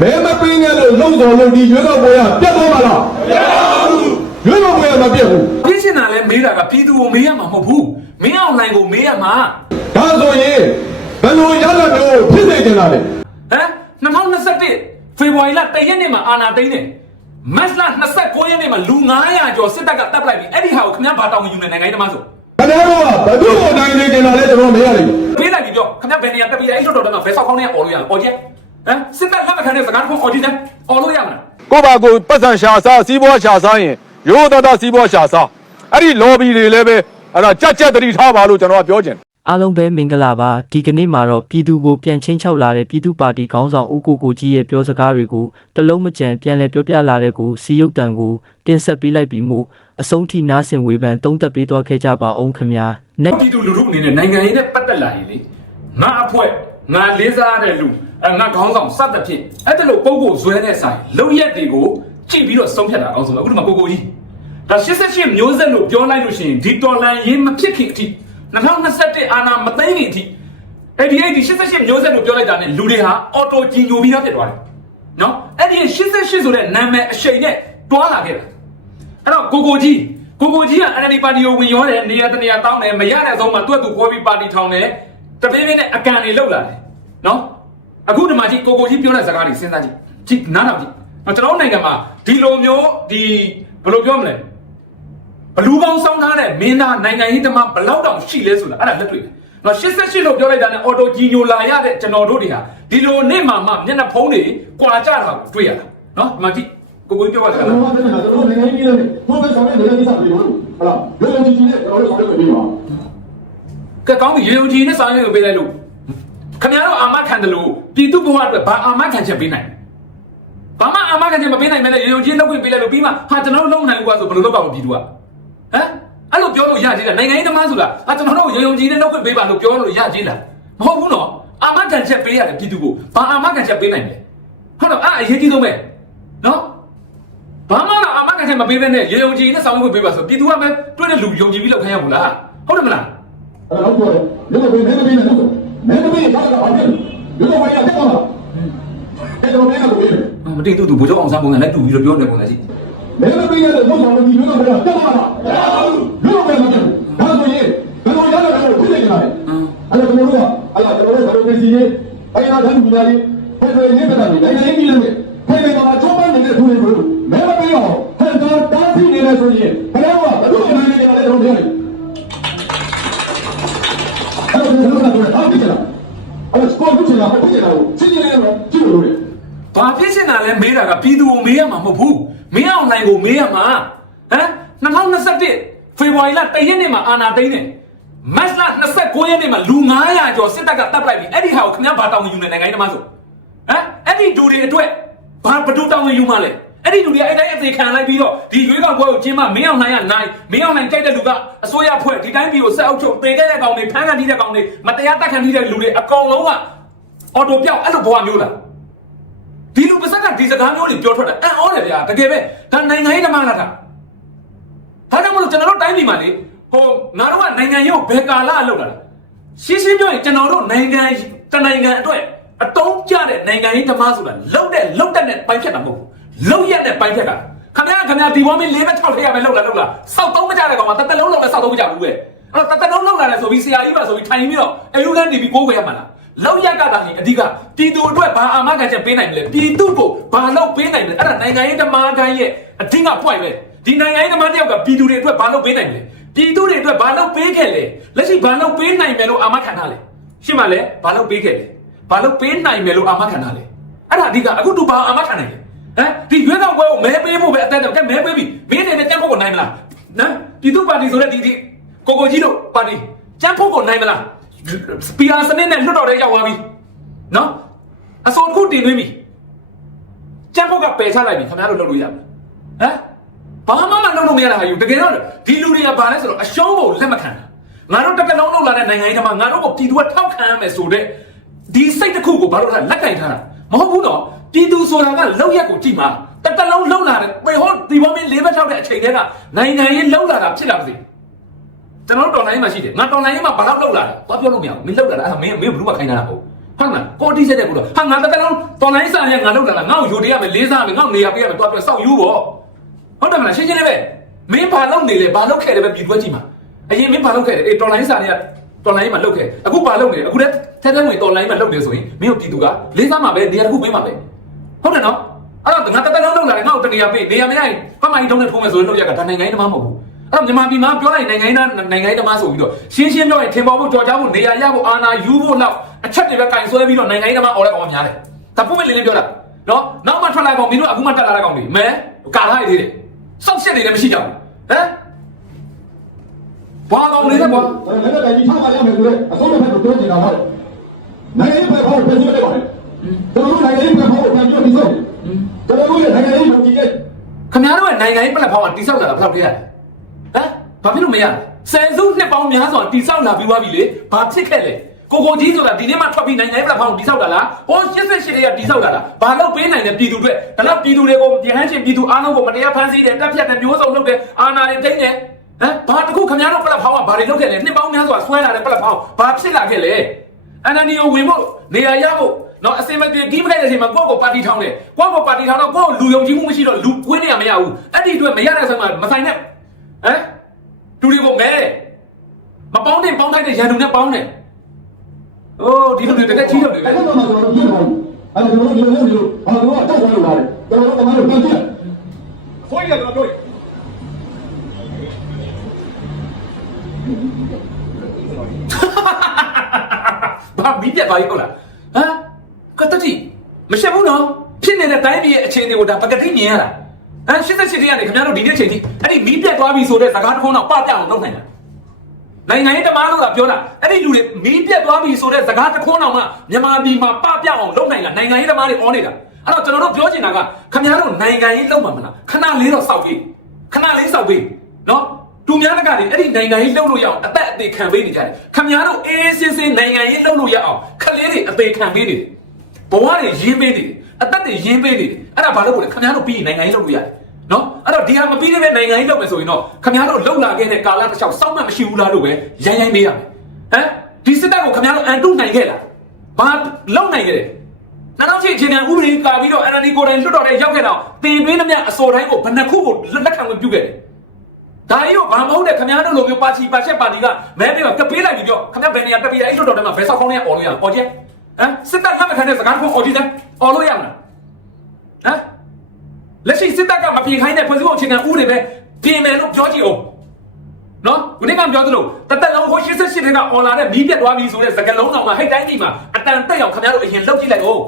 မဲမပင်းရလို့လုံတော်လို့ဒီရွေးကောက်ပွဲကပြတ်သွားမှာလားမပြတ်ပါဘူးရွေးကောက်ပွဲကမပြတ်ဘူးပြစ်ချင်တာလဲမေးတာကပြည်သူကိုမေးရမှာမဟုတ်ဘူးမင်းအောင်နိုင်ကိုမေးရမှာဒါဆိုရင်ဘယ်လိုရလဒ်မျိုးဖြစ်နေကြတာလဲဟမ်2021ဖေဖော်ဝါရီလ1ရက်နေ့မှာအာဏာသိမ်းတယ်မတ်လ29ရက်နေ့မှာလူ900ကျော်စစ်တပ်ကတပ်ပလိုက်ပြီအဲ့ဒီဟာကိုခင်ဗျားဘာတောင်းဝင်ယူနေနိုင်ငံရေးသမားဆိုခင်ဗျားတို့ကဘယ်သူ့ကိုနိုင်နေကြတာလဲကျွန်တော်မရလိမ့်ဘူးပေးလိုက်ပြီပြောခင်ဗျားဘယ်နေရာတက်ပြီးအဲ့လွတ်တော်တက်မှာဘယ်ဆောက်ခေါင်းနဲ့អော်လို့ရလဲអော်ချက် ဟမ်စစ်တပ်လက်မခံတဲ့စကားတစ်ခုអော်ကြည့်တယ်អော်လို့ရမလားကိုယ့်ဘာကိုပတ်စံရှာစားစီးပွားရှာစားရင်ရိုးသားသားစီးပွားရှာစားအဲ့ဒီ lobby တွေလည်းပဲအဲ့ဒါကြက်ကြက်တတိထားပါလို့ကျွန်တော်ကပြောချင်တယ်အားလုံးပဲမင်္ဂလာပါဒီကနေ့မှာတော့ပြည်သူကိုပြန်ချင်းချောက်လာတဲ့ပြည်သူပါတီခေါင်းဆောင်ဦးကိုကိုကြီးရဲ့ပြောစကားတွေကိုတလုံးမကြံပြန်လည်ပြောပြလာတဲ့ကိုစီရုပ်တံကိုတင်ဆက်ပေးလိုက်ပြီးမှအဆုံးထိနားဆင်ဝေဖန်သုံးသပ်ပေးသွားခဲ့ကြပါအောင်ခင်ဗျာ။ Next ပြည်သူလူထုအနေနဲ့နိုင်ငံရေးနဲ့ပတ်သက်လာရင်လေငါအဖွဲ့ငါလေးစားတဲ့လူ အဲငါခေါင်းဆောင်စသဖြင့်အဲ့ဒါလို့ပုံကိုဇွဲတဲ့ဆိုင်လုံရက်တွေကိုကြည့်ပြီးတော့ဆုံးဖြတ်တာအောင်ဆိုတော့အခုဒီမှာကိုကိုကြီးဒါ88မျိုးဆက်လို့ပြောလိုက်လို့ရှိရင်ဒီတော်လန်ရေးမဖြစ်ခင်အထိ2021အာဏာမသိမ်းခင်အထိအဲ့ဒီအဲ့ဒီ88မျိုးဆက်လို့ပြောလိုက်တာနဲ့လူတွေဟာအော်တိုကြီးညိုပြီးတော့ဖြစ်သွားတယ်နော်အဲ့ဒီ88ဆိုတဲ့နာမည်အရှိန်နဲ့တွားလာခဲ့တာအဲ့တော့ကိုကိုကြီးကိုကိုကြီးက NLD ပါတီကိုဝင်ရောတယ်နေရာတနေရာတောင်းတယ်မရတဲ့အဆုံးမှာသူ့အတူကိုပြီးပါတီထောင်တယ်တပြင်းပြင်းနဲ့အကန်တွေလောက်လာတယ်နော် အခုဒီမှာကြီးကိုကိုကြီးပြောတဲ့စကားတွေစဉ်းစားကြည့်ကြည့်နားထောင်ကြည့်နော်ကျွန်တော်တို့နိုင်ငံမှာဒီလိုမျိုးဒီဘယ်လိုပြောမလဲဘလူးကောင်းစောင်းထားတဲ့မင်းသားနိုင်ငံရေးတမဘလောက်တောင်ရှိလဲဆိုတာအဲ့ဒါလက်တွေ့ပဲနော်88လို့ပြောလိုက်တာနဲ့အော်တိုကြီးညိုလာရတဲ့ကျွန်တော်တို့တွေဟာဒီလိုနေ့မှမှမျက်နှာဖုံးတွေကွာကြတာကိုတွေ့ရတာနော်ဒီမှာကြည့်ကိုကိုကြီးပြောပါစကားကျွန်တော်ကကျွန်တော်နိုင်ငံရေးနဲ့ဘုရားဆောင်တဲ့နိုင်ငံရေးစာပြီးတော့ဟုတ်လားလွယ်လွယ်ကြီးကြီးနဲ့ကျွန်တော်တို့ဆောင်ရွက်ပြီးပါကဲကောင်းပြီရေုံကြီးနဲ့ဆောင်ရွက်ပေးလိုက်လို့ ခင်ဗျားတို့အာမခံတယ်လို့ပြည်သူဘဝအတွက်ဘာအာမခံချက်ပေးနိုင်ဘာမှအာမခံချက်မပေးနိုင်မဲနဲ့ရေုံကြီးလောက်ခွင့်ပေးလိုက်လို့ပြီးမှဟာကျွန်တော်တို့လုံနိုင်ဘူးကွာဆိုဘယ်လိုလုပ်ပါ့မပြည်သူကဟမ်အဲ့လိုပြောလို့ရသေးလားနိုင်ငံရေးသမားဆိုတာဟာကျွန်တော်တို့ရေုံကြီးနဲ့လောက်ခွင့်ပေးပါလို့ပြောလို့ရသေးလားမဟုတ်ဘူးနော်အာမခံချက်ပေးရတယ်ပြည်သူကိုဘာအာမခံချက်ပေးနိုင်လဲဟုတ်တော့အဲ့အရေးကြီးဆုံးပဲနော်ဘာမှတော့အာမခံချက်မပေးဘဲနဲ့ရေုံကြီးနဲ့ဆောင်ရွက်ပေးပါဆိုပြည်သူကပဲတွေ့တဲ့လူယုံကြည်ပြီးလောက်ခိုင်းရဘူးလားဟုတ်တယ်မလားအဲ့တော့ပြောတယ်လွယ်လွယ်မဲမပင်းနဲ့လို့ မဲမပင်းရတာကဘာလဲရွေးကောက်ပွဲကပြတ်သွားမှာအဲ့တော့မဲကလို့မတိတူတူဘိုးကျောင်းအောင်စားပုံစံလိုက်တူပြီးတော့ပြောနေပုံစံရှိမဲမပင်းရတဲ့လုံတော်လို့ဒီရွေးကောက်ပွဲကပြတ်သွားမှာရွေးကောက်ပွဲမပြတ်ဘူးဒါဆိုရင်ဘယ်လိုရလဒ်မျိုးဖြစ်နေကြလဲအဲ့တော့ကျွန်တော်တို့ကအဲ့ဒါကျွန်တော်တို့ဘာလို့စီရေးအိမ်နာထမ်းပညာရေးဖက်ဒရယ်ရေးပတ်တယ်နိုင်ငံရေးပြည်နယ်ဖက်ဒရ မေးရမှာမဟုတ်ဘူး။မင်းအောင်နိုင်ကိုမေးရမှာ။ဟမ်2021ဖေဖော်ဝါရီလ1ရက်နေ့မှာအာဏာသိမ်းတယ်။မတ်လ29ရက်နေ့မှာလူ900ကျော်စစ်တပ်ကတပ်ပလိုက်ပြီ။အဲ့ဒီဟာကိုခင်ဗျားဘာတောင်းဝင်ယူနေနိုင်ငံရေးသမားဆို။ဟမ်အဲ့ဒီဒူတွေအတွက်ဘာဘဒူတောင်းဝင်ယူမှလဲ။အဲ့ဒီဒူတွေအဲ့တိုင်းအသေးခံလိုက်ပြီးတော့ဒီရွေးကောက်ပွဲကိုကျင်းပမင်းအောင်နိုင်ကနိုင်မင်းအောင်နိုင်ကြိုက်တဲ့လူကအစိုးရဖွဲ့ဒီတိုင်းပြည်ကိုဆက်အုပ်ချုပ်ပေခဲ့တဲ့ကောင်တွေဖမ်းခံထိတဲ့ကောင်တွေမတရားတက်ခံထိတဲ့လူတွေအကောင်လုံးကအော်တိုပြောက်အဲ့လိုဘဝမျိုးလား ဒီလူပါစက်ကဒီစကားမျိုးတွေပြောထွက်တာအံ့ဩတယ်ဗျာတကယ်ပဲဒါနိုင်ငံရေးဓမ္မလားဒါဒါကြောင့်မလို့ကျွန်တော်တို့တိုင်းပြည်မှာလေဟိုငါတို့ကနိုင်ငံရေးကိုဘယ်ကာလလောက်လာလဲရှင်းရှင်းပြောရင်ကျွန်တော်တို့နိုင်ငံတနိုင်ငံအတွက်အတုံးကျတဲ့နိုင်ငံရေးဓမ္မဆိုတာလောက်တဲ့လောက်တဲ့နဲ့ပိုင်းဖြတ်တာမဟုတ်ဘူးလောက်ရက်နဲ့ပိုင်းဖြတ်တာခင်ဗျားခင်ဗျားဒီဘောမင်းလေးနဲ့၆ထည့်ရမယ်လောက်လာလောက်လာစောက်သုံးမကြတဲ့ကောင်ကတသက်လုံးလောက်လဲစောက်သုံးမကြဘူးပဲအဲ့တော့တသက်လုံးလောက်လာတယ်ဆိုပြီးဆရာကြီးပါဆိုပြီးထိုင်ပြီးတော့အယူလန်းတီဗီကိုးခွေရမှာလား လောက်ရက်ကတာရင်အဓိကပြည်သူအတွက်ဘာအာမခံချက်ပေးနိုင်မလဲပြည်သူကိုဘာလောက်ပေးနိုင်မလဲအဲ့ဒါနိုင်ငံရေးဓမ္မတိုင်းရဲ့အဓိက point ပဲဒီနိုင်ငံရေးဓမ္မတယောက်ကပြည်သူတွေအတွက်ဘာလောက်ပေးနိုင်မလဲပြည်သူတွေအတွက်ဘာလောက်ပေးခဲ့လဲလက်ရှိဘာလောက်ပေးနိုင်မယ်လို့အာမခံထားလဲရှင်းမလဲဘာလောက်ပေးခဲ့လဲဘာလောက်ပေးနိုင်မယ်လို့အာမခံထားလဲအဲ့ဒါအဓိကအခုသူဘာအာမခံနိုင်လဲဟမ်ဒီရွေးကောက်ပွဲကိုမဲပေးဖို့ပဲအတက်တယ်ကဲမဲပေးပြီမင်းနေနဲ့ကြက်ဖို့ကိုနိုင်မလားနော်ပြည်သူပါတီဆိုတဲ့ဒီဒီကိုကိုကြီးတို့ပါတီကြက်ဖို့ကိုနိုင်မလားစ ပီယာစနစ်နဲ့လွတ်တော်တဲ့ရောက်သွားပြီနော်အစောတစ်ခုတင်သွင်းပြီကြက်ဖို့ကပယ်ချလိုက်ပြီခင်ဗျားတို့လုပ်လို့ရပြီဟမ်ဘာမှမလုပ်လို့မရတာဟာယူတကယ်တော့ဒီလူတွေကဘာလဲဆိုတော့အရှုံးကိုလက်မခံတာငါတို့တစ်ကလုံးလောက်လာတဲ့နိုင်ငံရေးဓမ္မငါတို့ကိုပြည်သူကထောက်ခံရမယ်ဆိုတဲ့ဒီစိတ်တစ်ခုကိုဘာလို့လဲလက်ကင်ထားတာမဟုတ်ဘူးနော်ပြည်သူဆိုတာကလောက်ရက်ကိုကြည့်မှာတစ်ကလုံးလောက်လာတယ်ပေဟောဒီဘောမင်းလေးဘက်ထောက်တဲ့အချိန်တည်းကနိုင်ငံရေးလောက်လာတာဖြစ်လာပါစေ ကျွန်တော်တို့တော်လိုင်းမှာရှိတယ်ငါတော်လိုင်းမှာဘာလို့လောက်လာလဲဘာပြောလို့မရဘူးမင်းလောက်လာတာအဲ့ဒါမင်းမင်းဘယ်သူမှခိုင်းတာမဟုတ်ဟုတ်လားကိုတီးချက်တဲ့ကိုတော့ဟာငါတစ်သက်လုံးတော်လိုင်းစာရငါလောက်လာလားငါ့ကိုယူတရမယ်လေးစားမယ်ငါ့ကိုနေရာပေးရမယ်တွားပြစောက်ယူပေါ့ဟုတ်တယ်မလားရှင်းရှင်းလေးပဲမင်းဘာလုပ်နေလဲဘာလုပ်ခဲ့တယ်ပဲပြည်တွဲကြည့်မှာအရင်မင်းဘာလုပ်ခဲ့တယ်အေးတော်လိုင်းစာရတော်လိုင်းမှာလုပ်ခဲ့အခုဘာလုပ်နေလဲအခုလည်းထဲထဲဝင်တော်လိုင်းမှာလုပ်နေဆိုရင်မင်းတို့ပြည်သူကလေးစားမှာပဲနေရာတစ်ခုပေးမှာပဲဟုတ်တယ်နော်အဲ့တော့ငါတစ်သက်လုံးလုပ်လာတယ်ငါ့ကိုတနေရာပေးနေရာမရရင်ဖမိုင်းတုံးနဲ့ထုံးမယ်ဆိုရင်လုပ်ရကဒါနိုင်ငံရေးတမမဟုတ်ဘူး အဲ့တော့မြန်မာပြည်မှာပြောလိုက်နိုင်ငံရေးသားနိုင်ငံရေးတမဆိုပြီးတော့ရှင်းရှင်းပြောရင်ထင်ပေါ်ဖို့ကြော်ကြားဖို့နေရာရဖို့အာဏာယူဖို့လောက်အချက်တွေပဲကင်ဆွဲပြီးတော့နိုင်ငံရေးတမအော်လိုက်ကောင်များတယ်ဒါပုံမဲ့လေးလေးပြောတာနော်နောက်မှထွက်လာကောင်မင်းတို့အခုမှတက်လာတဲ့ကောင်တွေမဲကာထားရသေးတယ်စောက်ရှက်နေလည်းမရှိကြဘူးဟမ်ဘာကောင်လေးလဲကွာလည်းလည်းဒီထားပါရမယ်ဆိုတော့အစိုးရဘက်ကိုပြောနေတာဟုတ်နိုင်ငံရေးဘက်ကိုပြန်ကြည့်လိုက်ပါကျွန်တော်တို့နိုင်ငံရေးဘက်ကိုပြန်ကြည့်ပြီးဆိုကျွန်တော်တို့ရဲ့နိုင်ငံရေးကိုကြည့်ခဲ့ခင်ဗျားတို့ရဲ့နိုင်ငံရေးပလက်ဖောင်းကတိဆောက်လာတာဘယ်လောက်တည်းရလဲဟမ် ဘာဖြစ်လို့မရလဲဆယ်စုနှစ်ပေါင်းများစွာတိဆောက်လာပြီးသွားပြီလေဘာဖြစ်ခဲ့လဲကိုကိုကြီးဆိုတာဒီနေ့မှထွက်ပြီးနိုင်ငံရေးပလက်ဖောင်းကိုတိဆောက်လာလားဟို88တွေကတိဆောက်လာတာဘာလို့ပေးနိုင်လဲပြည်သူတွေဒါတော့ပြည်သူတွေကိုဒီဟန်းချင်းပြည်သူအားလုံးကိုမတရားဖမ်းဆီးတယ်တပ်ဖြတ်တယ်မျိုးစုံလုပ်တယ်အာဏာတွေတိမ့်တယ်ဟမ်ဘာတခုခင်ဗျားတို့ပလက်ဖောင်းကဘာတွေလုပ်ခဲ့လဲနှစ်ပေါင်းများစွာဆွဲလာတဲ့ပလက်ဖောင်းဘာဖြစ်လာခဲ့လဲအန်နာနီကိုဝင်ဖို့နေရာရဖို့နော်အစင်မပြေကြီးမခဲ့တဲ့အချိန်မှာကိုယ့်ကိုပါတီထောင်းတယ်ကိုယ့်ကိုပါတီထောင်းတော့ကိုယ့်ကိုလူယုံကြည်မှုမရှိတော့လူကွင်းနေရမရဘူးအဲ့ဒီအတွက်မရတဲ့ဆိုမှမဆိုင်နဲ့ဟမ် တူတွေကိုမဲတယ်မပေါင်းတဲ့ပေါင်းထိုက်တဲ့ရန်သူနဲ့ပေါင်းတယ်အိုးဒီလိုတွေတကယ်ကြီးတော့တယ်ပဲအဲ့တော့မှကျွန်တော်တို့ပြောပါဘူးအဲ့တော့ကျွန်တော်တို့ဒီလိုမျိုးဘာလို့တော့တော့လို့လာတယ်ကျွန်တော်တို့ကမှပြန်ကြည့်ဆိုရတယ်ကျွန်တော်ပြောဘာမီးပြတ်သွားပြီဟုတ်လားဟမ်ကတတိမရှက်ဘူးနော်ဖြစ်နေတဲ့တိုင်းပြည်ရဲ့အခြေအနေကိုဒါပကတိမြင်ရတာ ဟမ်88တိကနေခင်ဗျားတို့ဒီနေ့ချိန်ထိအဲ့ဒီမီးပြတ်သွားပြီဆိုတဲ့စကားတစ်ခုတော့ပပြအောင်လုပ်နိုင်တာနိုင်ငံရေးတမားလို့ကပြောတာအဲ့ဒီလူတွေမီးပြတ်သွားပြီဆိုတဲ့စကားတစ်ခုတော့မှမြန်မာပြည်မှာပပြအောင်လုပ်နိုင်တာနိုင်ငံရေးတမားတွေအောနေတာအဲ့တော့ကျွန်တော်တို့ပြောချင်တာကခင်ဗျားတို့နိုင်ငံရေးလုပ်မှာမလားခဏလေးတော့စောက်ပြီးခဏလေးစောက်ပြီးနော်သူများတကတွေအဲ့ဒီနိုင်ငံရေးလုပ်လို့ရအောင်အသက်အသေးခံပေးနေကြတယ်ခင်ဗျားတို့အေးအေးဆေးဆေးနိုင်ငံရေးလုပ်လို့ရအောင်ခလေးတွေအသေးခံပေးနေတယ်ဘဝတွေရင်းပေးနေတယ် အသက်တွေရင်းပေးနေတယ်အဲ့ဒါဘာလို့ကိုလဲခင်ဗျားတို့ပြီးရင်နိုင်ငံရေးလုပ်လို့ရတယ်နော်အဲ့တော့ဒီဟာမပြီးတဲ့နိုင်ငံရေးလုပ်မယ်ဆိုရင်တော့ခင်ဗျားတို့လှုပ်လာခဲ့တဲ့ကာလတစ်လျှောက်စောင့်မှတ်မရှိဘူးလားလို့ပဲရိုင်းရိုင်းမေးရမယ်ဟမ်ဒီစစ်တပ်ကိုခင်ဗျားတို့အန်တုနိုင်ခဲ့လားဘာလုံနိုင်ခဲ့တယ်နောက်တော့ချင်းချင်းဥပဒေကာပြီးတော့ NLD ကိုယ်တိုင်လွတ်တော်တဲ့ရောက်ခဲ့တော့တင်သွင်းသမျှအစော်တိုင်းကိုဘယ်နှခုကိုလက်ခံဝင်ပြုခဲ့တယ်ဒါကြီးတော့ဘာမဟုတ်တဲ့ခင်ဗျားတို့လိုမျိုးပါချီပါချက်ပါတီကမဲပေးတော့ကပေးလိုက်ပြီပြောခင်ဗျားဘယ်နေရာတက်ပြီးအဲ့လွတ်တော်ထဲမှာဘယ်ဆောက်ခေါင်းနဲ့អော်လို့ရအောင်អော်ချက် ဟမ်စစ်တပ်ကမခံတဲ့စကားတစ်ခုအော်ကြည့်စမ်းအော်လို့ရမလားဟမ်လက်ရှိစစ်တပ်ကမပြင်ခိုင်းတဲ့ဖွဲ့စည်းပုံအခြေခံဥပဒေပဲပြင်မယ်လို့ပြောကြည့်အောင်နော်ခုနေ့ကပြောသလိုတသက်လုံးကို88ထက်ကအော်လာတဲ့မီးပြတ်သွားပြီဆိုတဲ့စကားလုံးဆောင်မှာဟိတ်တိုင်းကြီးမှာအတန်တက်ရောက်ခင်ဗျားတို့အရင်လောက်ကြည့်လိုက်ဦး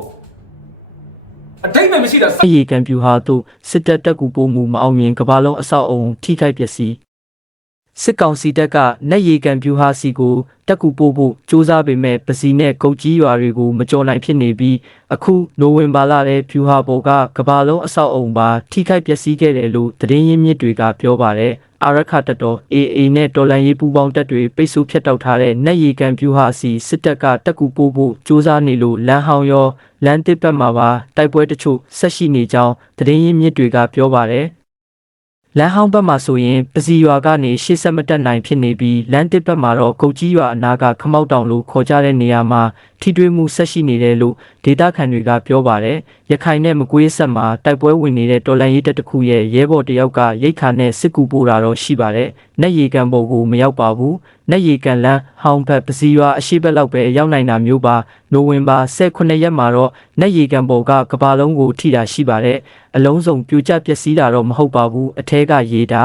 အတိတ်မှမရှိတာစေကံပြူဟာသူစစ်တပ်တက်ကူပို့မှုမအောင်ရင်ကဘာလုံးအဆောက်အုံထိခိုက်ပျက်စီး စစ်ကောင်စီတပ်ကနက်ရေကံပြူဟာစီကိုတက်ကူပို့ဖို့စ조사ပေမဲ့ပစီနဲ့ကုတ်ကြီးရွာတွေကိုမကြော်နိုင်ဖြစ်နေပြီးအခုနိုဝင်ဘာလထဲပြူဟာပေါ်ကကဘာလုံးအဆောက်အုံပါထိခိုက်ပျက်စီးခဲ့တယ်လို့သတင်းရင်းမြစ်တွေကပြောပါတယ်အာရခတပ်တော် AA နဲ့တော်လန်ရေးပူးပေါင်းတပ်တွေပိတ်ဆို့ဖျက်တောက်ထားတဲ့နက်ရီကန်ပြူဟာစီစစ်တပ်ကတက်ကူပို့ဖို့စ조사နေလို့လမ်းဟောင်းရောလမ်းတစ်ပတ်မှာပါတိုက်ပွဲတချို့ဆက်ရှိနေကြောင်းသတင်းရင်းမြစ်တွေကပြောပါတယ် လမ်းဟောင်းဘက်မှာဆိုရင်ပစီရွာကနေရှေ့ဆက်မတက်နိုင်ဖြစ်နေပြီးလမ်းတစ်ဘက်မှာတော့ကုတ်ကြီးရွာအနာကခမောက်တောင်လို့ခေါ်ကြတဲ့နေရာမှာထိတွေ့မှုဆက်ရှိနေတယ်လို့ဒေတာခန်တွေကပြောပါတယ်ရခိုင်နဲ့မကွေးဆက်မှာတိုက်ပွဲဝင်နေတဲ့တော်လန်ရေးတပ်တစ်ခုရဲ့ရဲဘော်တယောက်ကရိတ်ခါနဲ့စစ်ကူပို့တာတော့ရှိပါတယ်။နက်ရီကန်ပေါ်ကိုမရောက်ပါဘူး။နက်ရီကန်လန်းဟောင်းဘက်ပစီရွာအရှိဘက်လောက်ပဲရောက်နိုင်တာမျိုးပါ။နိုဝင်ဘာ18ရက်မှာတော့နက်ရီကန်ပေါ်ကကဘာလုံးကိုထိတာရှိပါတယ်။ အလုံးစုံပြိုကျပျက်စီးတာတော့မဟုတ်ပါဘူး။အထဲကရေတာ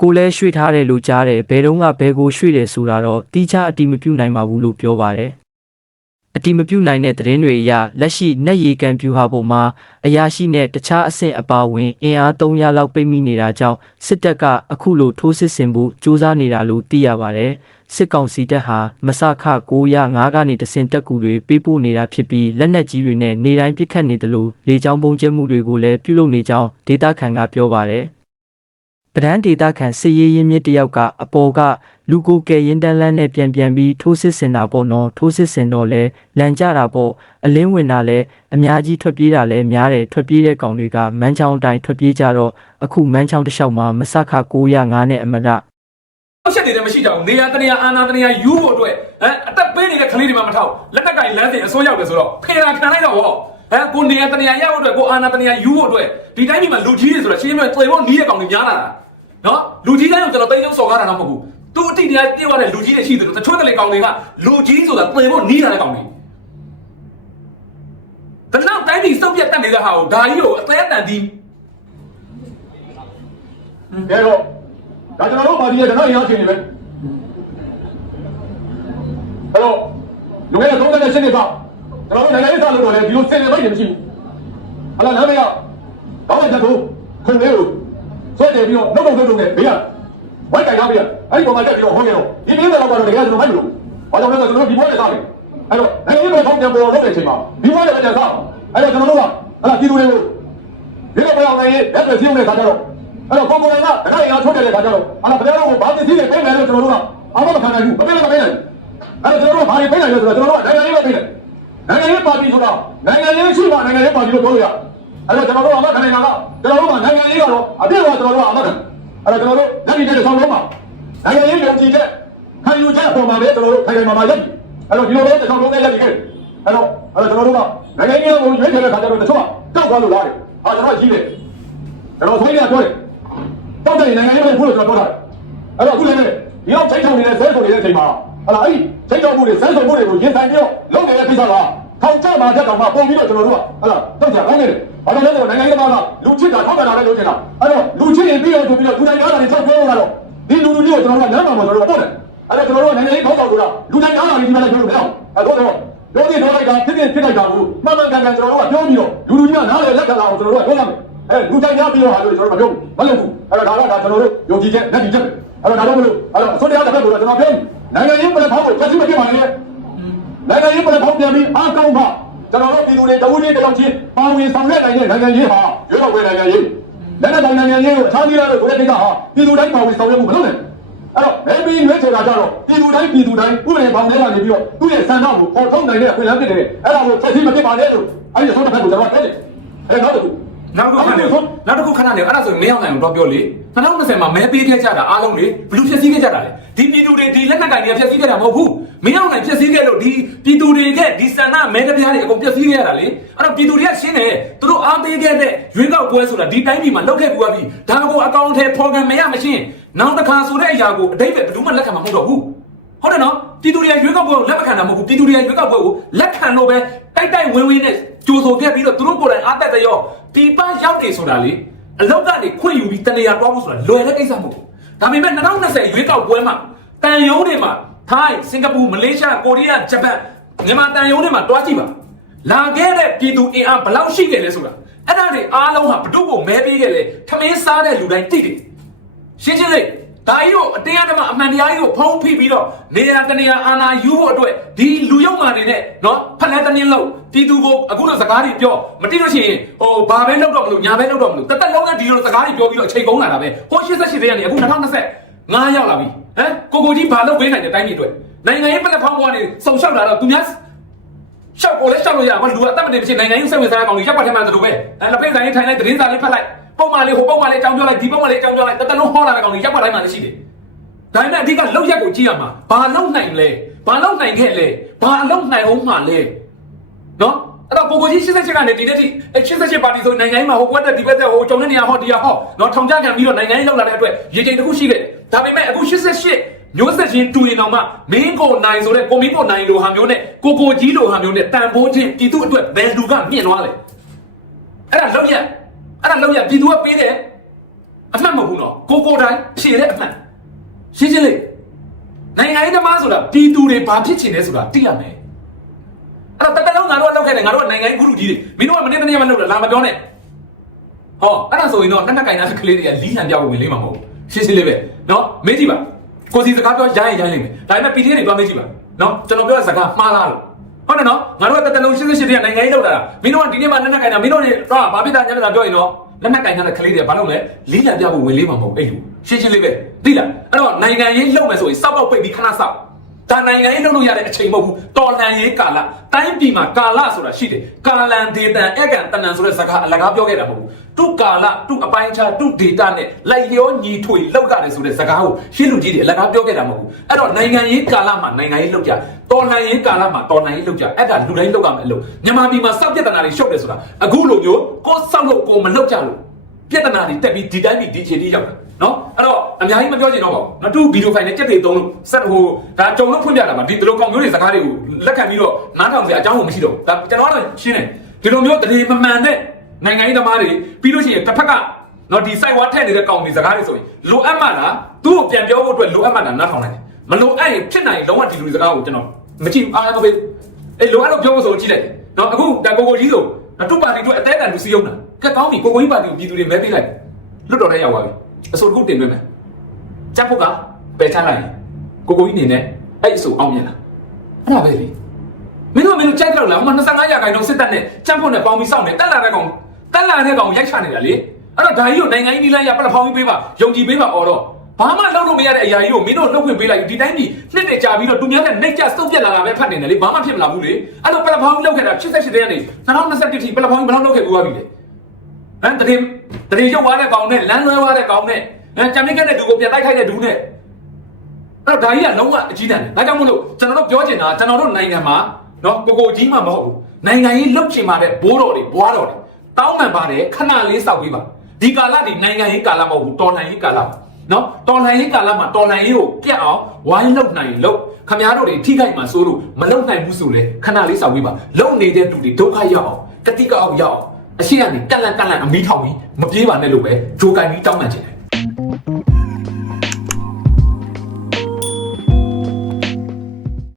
ကိုလဲရွှေ့ထားတယ်လို့ကြားတယ်ဘယ်တော့ကဘယ်ကိုရွှေ့တယ်ဆိုတာတော့တိကျအတိမပြုနိုင်ပါဘူးလို့ပြောပါတယ်အတိမပြုနိုင်တဲ့သတင်းတွေအရလက်ရှိနက်ရီကန်ပြူဟာပေါ်မှာအရာရှိနဲ့တခြားအဆင့်အပါဝင်အင်အား300လောက်ပိတ်မိနေတာကြောင့်စစ်တပ်ကအခုလိုထိုးစစ်ဆင်ဖို့စ조사နေတာလို့သိရပါတယ် စစ်ကောင်စီတပ်ဟာမစခ905ကနေတဆင်တက်ကူတွေပေးပို့နေတာဖြစ်ပြီးလက်နက်ကြီးတွေနဲ့နေတိုင်းပစ်ခတ်နေတယ်လို့လေကြောင်းပုံကျဲမှုတွေကိုလည်းပြုလုပ်နေကြောင်းဒေတာခန်ကပြောပါတယ်ပဒန်းဒေတာခန်စစ်ရေးရင်းမြစ်တယောက်ကအပေါ်ကလူကိုကယ်ရင်တန်းလန်းနဲ့ပြန်ပြန်ပြီးထိုးစစ်ဆင်တာပေါ့နော်ထိုးစစ်ဆင်တော့လဲလန်ကြတာပေါ့အလင်းဝင်တာလဲအများကြီးထွက်ပြေးတာလဲများတယ်ထွက်ပြေးတဲ့ကောင်တွေကမန်းချောင်းအတိုင်းထွက်ပြေးကြတော့အခုမန်းချောင်းတစ်လျှောက်မှာမစခ905နဲ့အမရ အချက်တွေလည်းမရှိကြဘူးနေရာတနေရာအာနာတနေရာယူဖို့အတွက်ဟမ်အသက်ပေးနေတဲ့ကလေးတွေမှမထောက်လက်နက်ကင်လမ်းစဉ်အစိုးရောက်တယ်ဆိုတော့ဖေရာခံလိုက်တော့ဟောဟမ်ကိုနေရာတနေရာရောက်ဖို့အတွက်ကိုအာနာတနေရာယူဖို့အတွက်ဒီတိုင်းပြည်မှာလူကြီးတွေဆိုတော့ရှင်းပြသေဖို့နီးတဲ့ကောင်တွေများလာတာနော်လူကြီးတိုင်းကိုကျွန်တော်တိတ်လုံးစော်ကားတာတော့မဟုတ်ဘူးသူအတိတရားပြေဝတဲ့လူကြီးတွေရှိတယ်တချို့တလေကောင်တွေကလူကြီးဆိုတာသေဖို့နီးလာတဲ့ကောင်တွေတနောက်တိုင်းပြည်စုပ်ပြတ်တက်နေတဲ့ဟာကိုဒါကြီးကိုအသေးအတန်ဒီကဲတော့ ဒါကျွန်တော်တို့ပါတီရဲ့ကျွန်တော်ရအောင်ချင်းနေပဲအဲ့တော့လူငယ်သုံးတဲ့ရှင်းနေပါကျွန်တော်တို့နိုင်ငံရေးစာလို့တော့လေဒီလိုစင်နေပိုက်နေမရှိဘူးဟလာနားမရတော့တဲ့တူခုံလေးကိုဆွဲတယ်ပြီးတော့နှုတ်နှုတ်နှုတ်နဲ့ဘေးကဝိုက်ကြိုင်ရပြီအဲ့ဒီပုံမှာတက်ပြီးတော့ဟောနေတော့ဒီပြည်တော်ကတော့လည်းကျွန်တော်မိုက်လို့ဘာကြောင့်လဲဆိုတော့ဒီဘွဲနဲ့စားတယ်အဲ့တော့နိုင်ငံရေးပေါ်ထောက်ပြန်ပေါ်လုပ်တဲ့အချိန်မှာဒီဘွဲနဲ့ပြန်စားအဲ့တော့ကျွန်တော်တို့ကဟလာပြည်သူတွေကိုဒီလိုပြောင်းနေရင်လက်တွေစီးနေတဲ့ခါကျတော့ အဲ့တော့ပုံပေါ်ကတခါရအောင်ထုတ်တဲ့ခါကျတော့ဟာဗျာတို့ကဘာသိသိနေပြင်မယ်လို့ကျွန်တော်တို့ကအမမခံနိုင်ဘူးမပြင်လည်းမပြင်နိုင်အဲ့တော့ကျွန်တော်တို့ဘာတွေပြင်နိုင်လဲဆိုတော့ကျွန်တော်တို့ကနိုင်ငံရေးပဲပြင်တယ်နိုင်ငံရေးပါတီဆိုတာနိုင်ငံရေးရှိမှနိုင်ငံရေးပါတီလို့ပြောလို့ရအဲ့တော့ကျွန်တော်တို့အမခံနိုင်တာကကျွန်တော်တို့ကနိုင်ငံရေးကတော့အပြည့်အဝကျွန်တော်တို့ကအမခံအဲ့တော့ကျွန်တော်တို့လက်ရှိတဲ့ဆောင်းလုံးမှာနိုင်ငံရေးယုံကြည်တဲ့ခံယူချက်အပေါ်မှာပဲကျွန်တော်တို့ခိုင်ခိုင်မာမာရပ်အဲ့တော့ဒီလိုပဲတစ်ချောင်းလုံးနဲ့ရပ်ပြီးခဲ့အဲ့တော့အဲ့တော့ကျွန်တော်တို့ကနိုင်ငံရေးကိုရွေးချယ်တဲ့ခါကျတော့တချို့ကတောက်သွားလို့လားဟာကျွန်တော်ကြီးတယ်ကျွန်တော်ဆိုရင်ကပြောတယ် တောက်တဲ့နိုင်ငံရေးပဲဖို့လို့ကျွန်တော်ပြောတာအဲ့တော့အခုလည်းဒီတော့ချိန်ချုံနေတဲ့ဇဲဆုံနေတဲ့အချိန်မှာဟလာအဲ့ချိန်ချုံမှုတွေဇဲဆုံမှုတွေကိုရင်ဆိုင်ပြီးတော့လုပ်နေတဲ့ကိစ္စကထောင်ကျမှာချက်တောင်မှပုံပြီးတော့ကျွန်တော်တို့ကဟလာတောက်ကြကောင်းနေတယ်ဘာလို့လဲဆိုတော့နိုင်ငံရေးသမားကလူချစ်တာထောက်ကြတာလည်းလုပ်နေတာအဲ့တော့လူချစ်ရင်ပြီးတော့ဆိုပြီးတော့လူတိုင်းအားလာနေချက်ပြောလို့ကတော့ဒီလူလူကြီးကိုကျွန်တော်တို့ကလမ်းမှာမကျွန်တော်တို့ပို့တယ်အဲ့တော့ကျွန်တော်တို့ကနိုင်ငံရေးခေါင်းဆောင်တို့ကလူတိုင်းအားလာနေဒီမှာလည်းပြောလို့မရအောင်အဲ့တော့တော့ဒီတော့လိုက်တာဖြစ်ဖြစ်ဖြစ်လိုက်တာကိုမှန်မှန်ကန်ကန်ကျွန်တော်တို့ကပြောပြီးတော့လူလူကြီးကနားလေလက်ခံလာအောင်ကျွန်တော်တို့ကပြောရမယ် အဲလူတိုင်းရပြီးတော့ဟာလို့ကျွန်တော်တို့မပြောဘူးမလုပ်ဘူးအဲ့တော့ဒါကဒါကျွန်တော်တို့ယုံကြည်ချက်လက်တည်ချက်အဲ့တော့ဒါတော့မလို့အဲ့တော့အစိုးရတစ်ဖက်ကတော့ကျွန်တော်ပြောနိုင်ငံရေးပလက်ဖောင်းကိုဖျက်ဆီးမဖြစ်ပါနဲ့နိုင်ငံရေးပလက်ဖောင်းပြန်ပြီးအားကောင်းပါကျွန်တော်တို့ပြည်သူတွေတဝူးလေးတစ်ယောက်ချင်းပါဝင်ဆောင်ရွက်နိုင်တဲ့နိုင်ငံရေးဟာရွေးကောက်ပွဲနိုင်ငံရေးလက်နက်တိုင်နိုင်ငံရေးကိုအခြားပြည်တော်တို့ကိုလည်းကိစ္စဟာပြည်သူတိုင်းပါဝင်ဆောင်ရွက်မှုမလုပ်နဲ့အဲ့တော့မဲပြီးရွေးချယ်တာကြတော့ပြည်သူတိုင်းပြည်သူတိုင်းဥပဒေပေါင်းထဲကနေပြီးတော့သူ့ရဲ့စံနှုန်းကိုပေါ်ထုတ်နိုင်တဲ့အခွင့်အလမ်းဖြစ်တယ်အဲ့ဒါကိုဖျက်ဆီးမဖြစ်ပါနဲ့လို့အဲ့ဒီအစိုးရတစ်ဖက်ကိုကျွန်တော်ကတဲ့တယ်အဲ့တော့ နောက်တစ်ခုခဏနေနောက်တစ်ခုခဏနေအဲ့ဒါဆိုမင်းအောင်နိုင်ကိုတော့ပြောလေ2020မှာမဲပေးခဲ့ကြတာအားလုံးလေဘလူဖြစ်စည်းခဲ့ကြတာလေဒီပြည်သူတွေဒီလက်နက်ကင်တွေဖြစ်စည်းခဲ့တာမဟုတ်ဘူးမင်းအောင်နိုင်ဖြစ်စည်းခဲ့လို့ဒီပြည်သူတွေကဒီစန္ဒမဲတပြားတွေအကုန်ဖြစ်စည်းခဲ့ရတာလေအဲ့တော့ပြည်သူတွေကရှင်းတယ်သူတို့အားပေးခဲ့တဲ့ရွေးကောက်ပွဲဆိုတာဒီတိုင်းပြည်မှာလောက်ခဲ့ပူပြီးဒါကိုအကောင့်ထဲဖော်ကန်မရမရှင်းနောက်တစ်ခါဆိုတဲ့အရာကိုအတိတ်ပဲဘယ်သူမှလက်ခံမှာမဟုတ်တော့ဘူးဟုတ်တယ်နော်ပြည်သူတွေကရွေးကောက်ပွဲကိုလက်မခံတာမဟုတ်ဘူးပြည်သူတွေကရွေးကောက်ပွဲကိုလက်ခံလို့ပဲတိုက်တိုက်ဝင်းဝင်းနဲ့ကြိုးဆိုခဲ့ပြီးတော့သူတို့ကိုယ်တိုင်အားတက်တဲ့ရော ဒီပန်းရောက်နေဆိုတာလေအလောက်ကနေခွင့်ယူပြီးတနေရာတွားဖို့ဆိုတာလွယ်တဲ့ကိစ္စမဟုတ်ဘူးဒါပေမဲ့2020ရွေးကောက်ပွဲမှာတန်ယုံတွေမှာထိုင်းစင်ကာပူမလေးရှားကိုရီးယားဂျပန်မြန်မာတန်ယုံတွေမှာတွားကြည့်ပါလာခဲ့တဲ့ပြည်သူအင်အားဘယ်လောက်ရှိခဲ့လဲဆိုတာအဲ့ဒါတွေအားလုံးဟာဘဒုကိုမဲပေးခဲ့လေထမင်းစားတဲ့လူတိုင်းသိတယ်ရှင်းရှင်းလေး ဒါကြီးကိုအတင်းအဓမ္မအမှန်တရားကြီးကိုဖုံးဖိပြီးတော့နေရာတနေရာအာဏာယူဖို့အတွက်ဒီလူယုံမာနေနဲ့နော်ဖက်လက်တနင်းလို့ပြည်သူကိုအခုတော့စကားတွေပြောမတိလို့ရှိရင်ဟိုဘာပဲလုပ်တော့မလို့ညာပဲလုပ်တော့မလို့တသက်လုံးနဲ့ဒီလိုစကားတွေပြောပြီးတော့အချိန်ကုန်လာတာပဲဟို88တဲ့ကနေအခု2020ရောက်လာပြီဟမ်ကိုကိုကြီးဘာလုပ်ပေးနိုင်တဲ့တိုင်းပြည်အတွက်နိုင်ငံရေးပလက်ဖောင်းပေါ်ကနေစုံလျှောက်လာတော့သူများရှောက်ကိုလည်းရှောက်လို့ရမှာလူအသက်မတင်ဖြစ်နိုင်ငံရေးစိတ်ဝင်စားတဲ့ကောင်တွေရပ်ပတ်ထဲမှာတူပဲအဲလက်ဖက်ဆိုင်ရေးထိုင်လိုက်သတင်းစာလေးဖတ်လိုက် ပုံမှန်လေးဟိုပုံမှန်လေးအကြောင်းပြောလိုက်ဒီပုံမှန်လေးအကြောင်းပြောလိုက်တသက်လုံးဟောလာတဲ့ကောင်တွေရပ်ပတ်တိုင်းမှာလည်းရှိတယ်ဒါနဲ့အဓိကလောက်ရက်ကိုကြည့်ရမှာဘာလောက်နိုင်လဲဘာလောက်နိုင်ခဲ့လဲဘာလောက်နိုင်အောင်မှလဲနော်အဲ့တော့ကိုကိုကြီး88ကနေဒီနေ့ထိ88ပါတီဆိုနိုင်ငံရေးမှာဟိုကွက်တက်ဒီဘက်တက်ဟိုဂျုံတဲ့နေရာဟောဒီဟာဟောနော်ထောင်ချခံပြီးတော့နိုင်ငံရေးလောက်လာတဲ့အတွက်ရေချိန်တစ်ခုရှိခဲ့ဒါပေမဲ့အခု88မျိုးဆက်ချင်းတူရင်တော့မှမင်းကိုနိုင်ဆိုတဲ့ကိုမင်းကိုနိုင်လိုဟာမျိုးနဲ့ကိုကိုကြီးလိုဟာမျိုးနဲ့တန်ဖိုးချင်းပြည်သူအတွက်ဘယ်လူကမြင့်သွားလဲအဲ့ဒါလောက်ရက် အဲ့ဒါလောက်ရက်ပြည်သူကပေးတယ်အမှတ်မဟုတ်ဘူးနော်ကိုကိုတိုင်းဖြည့်တဲ့အမှတ်ရှင်းရှင်းလေးနိုင်ငံရေးသမားဆိုတာပြည်သူတွေဘာဖြစ်ချင်လဲဆိုတာသိရမယ်အဲ့တော့တကယ်လို့ငါတို့ကလောက်ခဲ့တယ်ငါတို့ကနိုင်ငံရေးဂုရုကြီးတွေမင်းတို့ကမနေ့တနေ့မှလောက်တယ်လာမပြောနဲ့ဟောအဲ့ဒါဆိုရင်တော့နှစ်နှစ်ကင်သားကလေးတွေကလီးဟန်ပြောက်ဝင်လိမ့်မှာမဟုတ်ရှင်းရှင်းလေးပဲနော်မေးကြည့်ပါကိုစီစကားပြောရိုင်းရင်ရိုင်းလိမ့်မယ်ဒါပေမဲ့ PTA တွေပြောမေးကြည့်ပါနော်ကျွန်တော်ပြောတဲ့စကားမှားလားလို့ ဟုတ်တယ်နော်ငါတို့ကတတလုံး88တဲ့နိုင်ငံရေးလောက်တာမင်းတို့ကဒီနေ့မှနှစ်နှစ်ကင်သားမင်းတို့တွေတော့ဘာဖြစ်တာညနေပြောရင်တော့လက်နက်ကင်သားတဲ့ကလေးတွေဘာလုပ်လဲလီးဟန်ပြောက်ဝင်လိမ့်မှာမဟုတ်အဲ့လိုရှင်းရှင်းလေးပဲသိလားအဲ့တော့နိုင်ငံရေးလုပ်မယ်ဆိုရင်စောက်ပေါက်ပိတ်ပြီးခဏစောက် ဒါနိုင်ငံရေးလုပ်လို့ရတဲ့အချိန်မဟုတ်ဘူးတော်လန်ရေးကာလတိုင်းပြည်မှာကာလဆိုတာရှိတယ်ကာလန်ဒေတန်အကန်တနန်ဆိုတဲ့စကားအလကားပြောခဲ့တာမဟုတ်ဘူးသူကာလသူအပိုင်းခြားသူဒေတာနဲ့လိုက်လျောညီထွေလောက်ရတယ်ဆိုတဲ့စကားကိုရှင်းလူကြီးတွေအလကားပြောခဲ့တာမဟုတ်ဘူးအဲ့တော့နိုင်ငံရေးကာလမှာနိုင်ငံရေးလုပ်ကြတော်လန်ရေးကာလမှာတော်လန်ရေးလုပ်ကြအဲ့ဒါလူတိုင်းလုပ်ရမယ်လို့မြန်မာပြည်မှာစောက်ပြဿနာတွေရှုပ်တယ်ဆိုတာအခုလိုမျိုးကိုစောက်လို့ကိုမလုပ်ကြလို့ပြဿနာတွေတက်ပြီးဒီတိုင်းပြီးဒီခြေလေးရောက်တာ နော်အဲ့တော့အများကြီးမပြောချင်တော့ပါဘူးနော်သူဗီဒီယိုဖိုင်နဲ့ကြက်တွေသုံးလို့စက်ဟိုဒါကြုံလို့ဖွင့်ပြတာပါဒီဒီလိုကောင်မျိုးတွေစကားတွေကိုလက်ခံပြီးတော့နားထောင်စရာအကြောင်းကိုမရှိတော့ဘူးဒါကျွန်တော်ကတော့ရှင်းတယ်ဒီလိုမျိုးတရေမမှန်တဲ့နိုင်ငံရေးသမားတွေပြီးလို့ရှိရင်တစ်ဖက်ကနော်ဒီ site ဝါထက်နေတဲ့ကောင်တွေစကားတွေဆိုရင်လိုအပ်မှလားသူ့ကိုပြန်ပြောဖို့အတွက်လိုအပ်မှလားနားထောင်လိုက်တယ်မလိုအပ်ရင်ဖြစ်နိုင်ရင်လုံးဝဒီလူတွေစကားကိုကျွန်တော်မကြည့်ဘူးအားမပေးအဲ့လိုအဲ့လိုပြောဖို့ဆိုကြည့်လိုက်နော်အခုဒါကိုကိုကြီးဆိုနော်သူ့ပါတီတို့အသေးအတန်လူစီယုံတာကဲကောင်းပြီကိုကိုကြီးပါတီကိုပြည်သူတွေမဲပေးလိုက်လွတ်တော်ထဲရောက်သွားပြီ အစိုးတစ်ခုတင်သွင်းမယ်ကြက်ဖို့ကပယ်ချလိုက်ရင်ကိုကိုကြီးနေနဲ့အဲ့အစိုးအောင်မြင်လားအဲ့ဒါပဲလေမင်းတို့မင်းတို့ကြိုက်တော့လားဟိုမှာ25ရာခိုင်နှုန်းစစ်တပ်နဲ့ကြက်ဖို့နဲ့ပေါင်းပြီးစောင့်နေတက်လာတဲ့ကောင်တက်လာတဲ့ကောင်ရိုက်ချနေတာလေအဲ့တော့ဒါကြီးကိုနိုင်ငံကြီးနီးလန်းရပလက်ဖောင်းကြီးပေးပါယုံကြည်ပေးပါအော်တော့ဘာမှလုပ်လို့မရတဲ့အရာကြီးကိုမင်းတို့လှုပ်ခွင့်ပေးလိုက်ဒီတိုင်းကြီးနှစ်နှစ်ကြာပြီးတော့သူများနဲ့နှိတ်ကြစုပ်ပြက်လာတာပဲဖတ်နေတယ်လေဘာမှဖြစ်မလာဘူးလေအဲ့တော့ပလက်ဖောင်းကြီးလှုပ်ခဲ့တာ88တဲ့ကနေ2021ထိပလက်ဖောင်းကြီးဘယ်လောက်လှုပ်ခဲ့ဘူးပါပြီလေ ဟမ်တရင်တရင်ရုပ်သွားတဲ့ကောင်နဲ့လမ်းလွဲသွားတဲ့ကောင်နဲ့ဟမ်ကြံမိကက်တဲ့ဒူကိုပြန်တိုက်ခိုက်တဲ့ဒူနဲ့အဲ့တော့ဒါကြီးကလုံးဝအကြီးတန်းတယ်ဒါကြောင့်မို့လို့ကျွန်တော်တို့ပြောချင်တာကျွန်တော်တို့နိုင်ငံမှာနော်ကိုကိုကြီးမှမဟုတ်ဘူးနိုင်ငံရေးလှုပ်ချင်ပါတဲ့ဘိုးတော်တွေဘွားတော်တွေတောင်းပန်ပါတယ်ခဏလေးစောက်ပြီးပါဒီကာလဒီနိုင်ငံရေးကာလမဟုတ်ဘူးတော်လှန်ရေးကာလပါနော်တော်လှန်ရေးကာလမှာတော်လှန်ရေးကိုပြတ်အောင်ဝိုင်းလုပ်နိုင်လို့ခမားတို့တွေထိခိုက်မှဆိုလို့မလုပ်နိုင်ဘူးဆိုလေခဏလေးစောက်ပြီးပါလုံနေတဲ့သူတွေဒုက္ခရောက်အောင်တတိကအောင်ရောက် အောင်အရှိကနေကန့်လန့်ကန့်လန့်အမီးထောင်ပြီးမပြေးပါနဲ့လို့ပဲဂျိုကန်ကြီးတောင်းပန်ချင်တယ်